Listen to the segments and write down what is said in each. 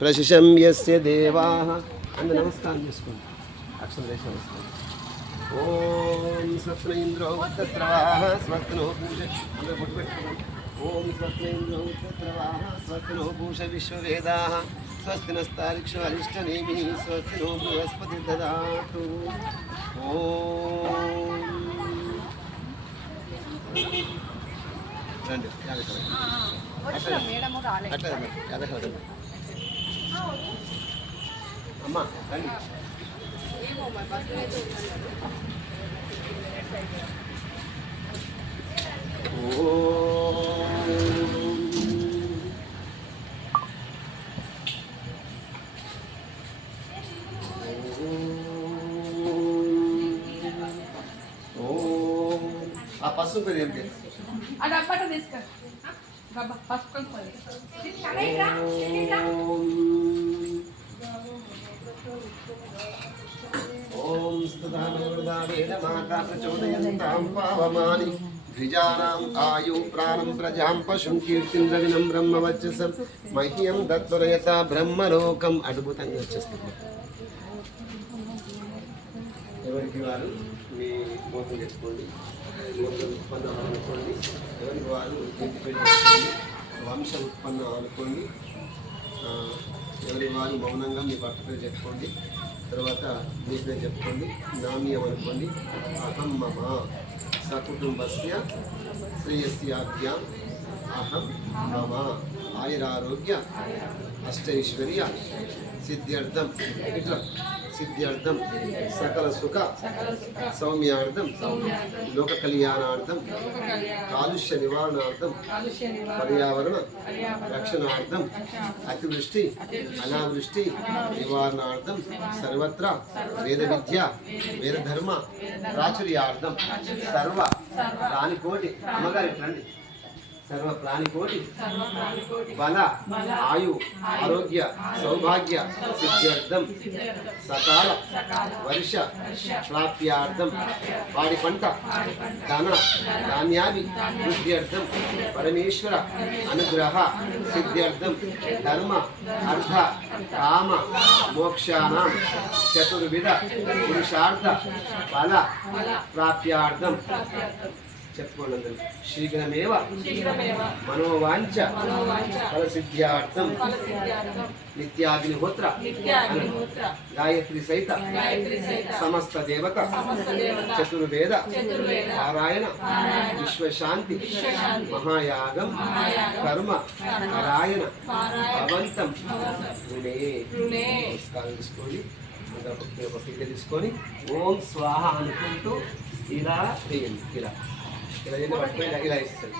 ప్రశంయస్య దేవా అందు నమస్కారం చేసుకోండి అక్షర దేశం వస్తుంది ఓం స్వప్న ఇంద్రో ఉత్తస్రవాహ స్వప్నో పూజ అందరూ బొట్టు పెట్టుకోండి ఓం స్వప్న ఇంద్రో ఉత్తస్రవాహ స్వప్నో పూష విశ్వవేదా స్వస్తి నస్తారిక్ష అరిష్టనేమి స్వస్తి నో బృహస్పతి దదాతు ఓం రండి అట్లా రండి. అమ్మా రండి ఏమో మరి బస్సులో అయితే ఉందన్నారు ఆ పసుపు పేరు ఏం పేరు ఆ డబ్బట తీసుకో డబ్బా పసుకొని స్తుతామేన మాతా ప్రచోదయంతాం ద్విజానాం ఆయు ప్రాణం ప్రజాం పశుం కీర్తిం రవినం బ్రహ్మవచ్చసం మహ్యం దత్వరయత బ్రహ్మలోకం అద్భుతంగా వచ్చేస్తుంది ఎవరికి వారు మీ మోసం చేసుకోండి? మోసం ఉత్పన్నం అనుకోండి. ఎవరికి వారు ఇంటి పెళ్ళి వంశం వంశ ఉత్పన్నం అనుకోండి. ఎవరి వారు మౌనంగా మీ భర్త చెప్పుకోండి తర్వాత మీ పేరు చెప్పుకోండి నామ్యం అనుకోండి అహం మమ సకుటుంబస్య శ్రేయస్యాభ్యాం అహం మమ ఆయురారోగ్య అష్టైశ్వర్య సిద్ధ్యర్థం. ఇట్లా సిద్ధ్యర్థం సకల సుఖ సౌమ్యార్థం లోక కళ్యాణార్థం కాలుష్య నివారణార్థం పర్యావరణ రక్షణార్థం అతివృష్టి అనావృష్టి నివారణార్థం సర్వత్రా వేద విద్య వేద ధర్మ ప్రాచుర్యార్థం సర్వ ప్రాణికోటి అమ్మగారి రండి సర్వ ప్రాణికోటి. బల ఆయు ఆరోగ్య సౌభాగ్య సిద్ధ్యర్థం. సకాల వర్ష ప్రాప్యార్థం. వాడి పంట ధన ధాన్యాది వృద్ధ్యర్థం. పరమేశ్వర అనుగ్రహ సిద్ధ్యర్థం. ధర్మ అర్థ కామ మోక్షానాం. చతుర్విధ పురుషార్థ ఫల ప్రాప్యార్థం. చెప్పుకోండి. శీఘ్రమేవ మనోవాంఛ ఫలసిద్ధ్యార్థం నిత్యాగ్నిహోత్ర గాయత్రి సహిత సమస్త దేవత చతుర్వేద పారాయణ విశ్వశాంతి మహాయాగం కర్మ పారాయణ భవంతం రుణే నమస్కారం తీసుకోండి ఒక- పిక్క తీసుకొని ఓం స్వాహ అనుకుంటూ ఇలా వేయండి ఇలా ఇలా చేయండి పట్టుకొని ఇలా- ఇలా ఇస్తుంది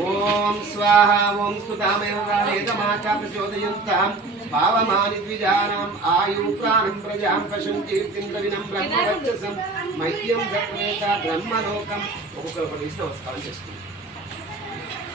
ఓం స్వాహ ఓం స్తుతామేవావేదమాచా ప్రచోదయంతాం. పావమాని ద్విజానాం ఆయు ప్రాణం ప్రజాం పశుం కీర్తిం రవినం బ్రహ్మవచ్చసం మహ్యం దత్వేత బ్రహ్మలోకం. ఒక్కొక్కరు ఒక ఇష్టం నమస్కారం చేసుకుంటాం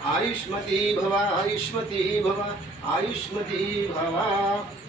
కృపా కటాక్షాభిసిద్ధిరస్తు శీఘ్రమేవ వేద విద్య అఖండ